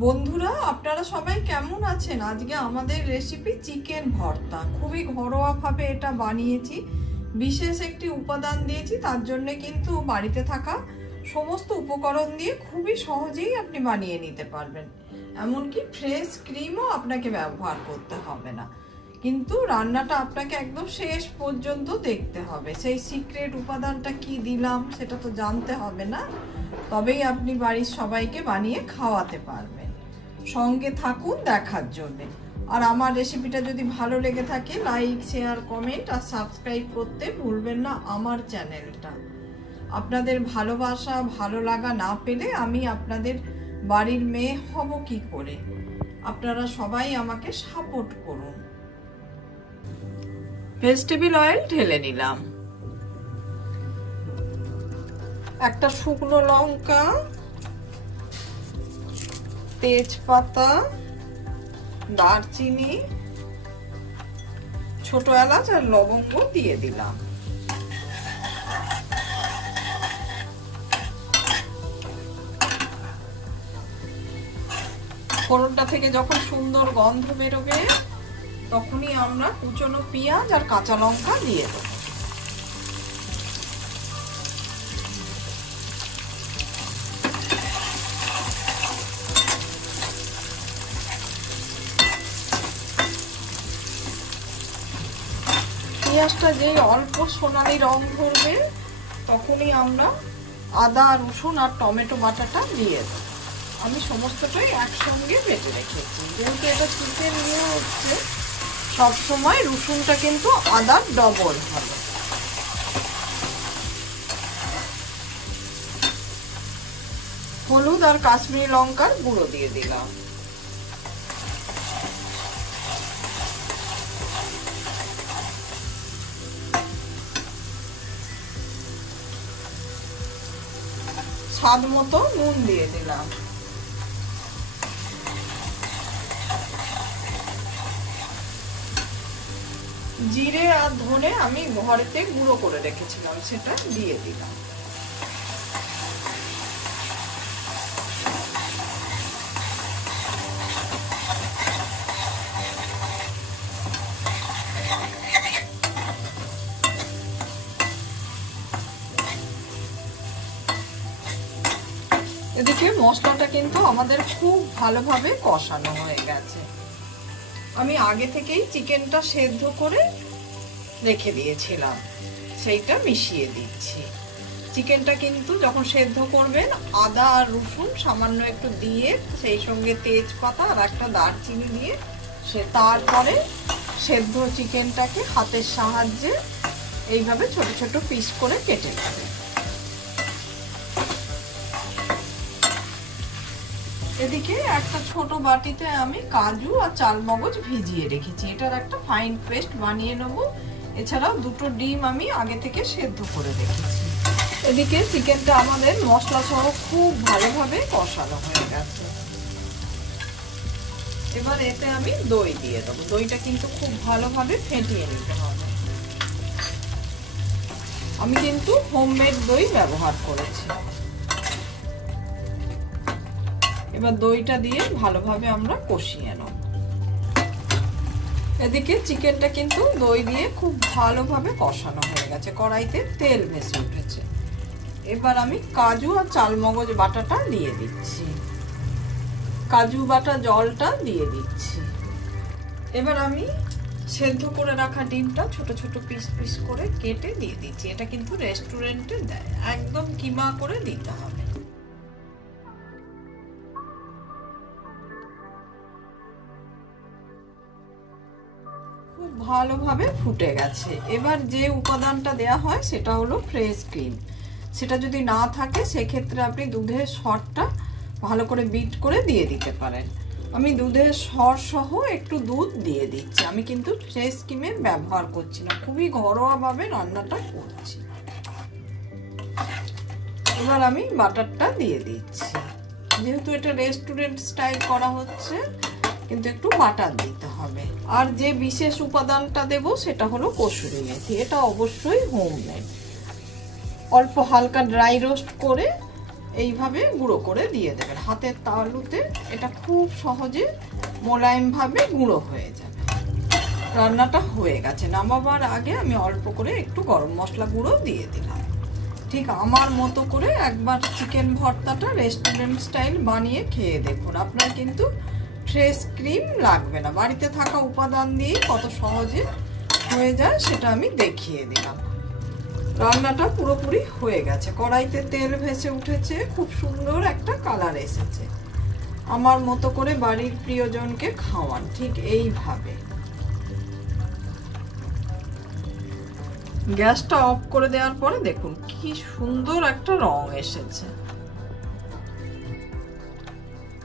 বন্ধুরা, আপনারা সবাই কেমন আছেন? আজকে আমাদের রেসিপি চিকেন ভর্তা। খুবই ঘরোয়াভাবে এটা বানিয়েছি। বিশেষ একটি উপাদান দিয়েছি, তার জন্য কিন্তু বাড়িতে থাকা সমস্ত উপকরণ দিয়ে খুবই সহজেই আপনি বানিয়ে নিতে পারবেন। এমনকি ফ্রেশ ক্রিমও আপনাকে ব্যবহার করতে হবে না। কিন্তু রান্নাটা আপনাকে একদম শেষ পর্যন্ত দেখতে হবে। সেই সিক্রেট উপাদানটা কি দিলাম সেটা তো জানতে হবে না, তবেই আপনি বাড়ির সবাইকে বানিয়ে খাওয়াতে পারবেন। সঙ্গে থাকুন দেখার জন্যে। আর আমার রেসিপিটা যদি ভালো লেগে থাকে, লাইক, শেয়ার, কমেন্ট আর সাবস্ক্রাইব করতে ভুলবেন না আমার চ্যানেলটা। আপনাদের ভালোবাসা, ভালো লাগা না পেলে আমি আপনাদের বাড়ির মেয়ে হব কি করে? আপনারা সবাই আমাকে সাপোর্ট করুন। ভেজিটেবল অয়েল ঢেলে নিলাম, একটা শুকনো লঙ্কা, তেজপাতা, দারচিনি, ছোট এলাচ আর লবঙ্গ দিয়ে দিলাম। ফোড়নটা থেকে যখন সুন্দর গন্ধ বেরোবে, তখনই আমরা কুচনো পেঁয়াজ আর কাঁচা লঙ্কা দিয়ে দেবো। পেঁয়াজটা যেই অল্প সোনালি রং ধরবে, তখনই আমরা আদা, রসুন আর টমেটো বাটাটা দিয়ে দেবো। আমি সমস্তটাই একসঙ্গে বেটে রেখেছি। যেহেতু এটা চিকেন নিয়ে হচ্ছে, সবসময় রসুনটা কিন্তু আদার ডবল হবে। হলুদ আর কাশ্মীরি লঙ্কার গুঁড়ো দিয়ে দিলাম। স্বাদ মতো নুন দিয়ে দিলাম। জিরে আর ধনে আমি ঘরেতে গুঁড়ো করে রেখেছিলাম, সেটা দিয়ে দিলাম। এদিকে মশলাটা কিন্তু আমাদের খুব ভালোভাবে কষানো হয়ে গেছে। আমি আগে থেকেই চিকেনটা সেদ্ধ করে রেখে দিয়েছিলাম, সেইটা মিশিয়ে দিচ্ছি। চিকেনটা কিন্তু যখন সেদ্ধ করবেন, আদা আর রসুন সামান্য একটু দিয়ে, সেই সঙ্গে তেজপাতা আর একটা দারচিনি দিয়ে, তারপরে সেদ্ধ চিকেনটাকে হাতের সাহায্যে এইভাবে ছোট ছোট পিস করে কেটে নেবেন। এদিকে একটা ছোট বাটিতে আমি কাজু আর চালমগজ ভিজিয়ে রেখেছি, এটার একটা ফাইন পেস্ট বানিয়ে নেব। এছাড়াও দুটো ডিম আমি আগে থেকে সেদ্ধ করে রেখেছি। এদিকে চিকেনটা আমাদের মশলা সহ খুব ভালোভাবে কষানো হয়ে গেছে। এবার এতে আমি দই দিয়ে দেবো। দইটা কিন্তু খুব ভালোভাবে ফেটিয়ে নিতে হবে। আমি কিন্তু হোমমেড দই ব্যবহার করেছি। এবার দইটা দিয়ে ভালোভাবে আমরা কষিয়ে নেব। এদিকে চিকেনটা কিন্তু দই দিয়ে খুব ভালোভাবে কষানো হয়ে গেছে, কড়াইতে তেল ভেসে উঠেছে। এবার আমি কাজু আর চালমগজ বাটাটা দিয়ে দিচ্ছি, কাজু বাটা জলটা দিয়ে দিচ্ছি। এবার আমি সেদ্ধ করে রাখা ডিমটা ছোট ছোট পিস পিস করে কেটে দিয়ে দিচ্ছি। এটা কিন্তু রেস্টুরেন্টে দেয়, একদম কিমা করে দিতে হবে। খুব ভালোভাবে ফুটে গেছে। এবার যে উপাদানটা দেয়া হয় সেটা হলো ফ্রেশ ক্রিম। সেটা যদি না থাকে, সেক্ষেত্রে আপনি দুধের সরটা ভালো করে বিট করে দিয়ে দিতে পারেন। আমি দুধের সর সহ একটু দুধ দিয়ে দিচ্ছি। আমি কিন্তু ফ্রেশ ক্রিমের ব্যবহার করছি না, খুবই ঘরোয়াভাবে রান্নাটা করছি। এবার আমি বাটারটা দিয়ে দিচ্ছি। যেহেতু এটা রেস্টুরেন্ট স্টাইল করা হচ্ছে, কিন্তু একটু বাটার দিতে হবে। আর যে বিশেষ উপাদানটা দেব সেটা হলো কসুরি মেথি। এটা অবশ্যই হোমমেড। অল্প হালকা ড্রাই রোস্ট করে এইভাবে গুঁড়ো করে দিয়ে দেবেন হাতের তালুতে। এটা খুব সহজে মোলায়েমভাবে গুঁড়ো হয়ে যাবে। রান্নাটা হয়ে গেছে। নামাবার আগে আমি অল্প করে একটু গরম মশলা গুঁড়ো দিয়ে দিলাম। ঠিক আমার মতো করে একবার চিকেন ভর্তাটা রেস্টুরেন্ট স্টাইল বানিয়ে খেয়ে দেখুন। আপনার কিন্তু ফ্রেশ ক্রিম লাগবে না, বাড়িতে থাকা উপাদান দিয়েই কত সহজে হয়ে যায় সেটা আমি দেখিয়ে দিলাম। রান্নাটা পুরোপুরি হয়ে গেছে, কড়াইতে তেল ভেসে উঠেছে, খুব সুন্দর একটা কালার এসেছে। আমার মতো করে বাড়ির প্রিয়জনকে খাওয়ান ঠিক এইভাবে। গ্যাসটা অফ করে দেওয়ার পরে দেখুন কি সুন্দর একটা রং এসেছে।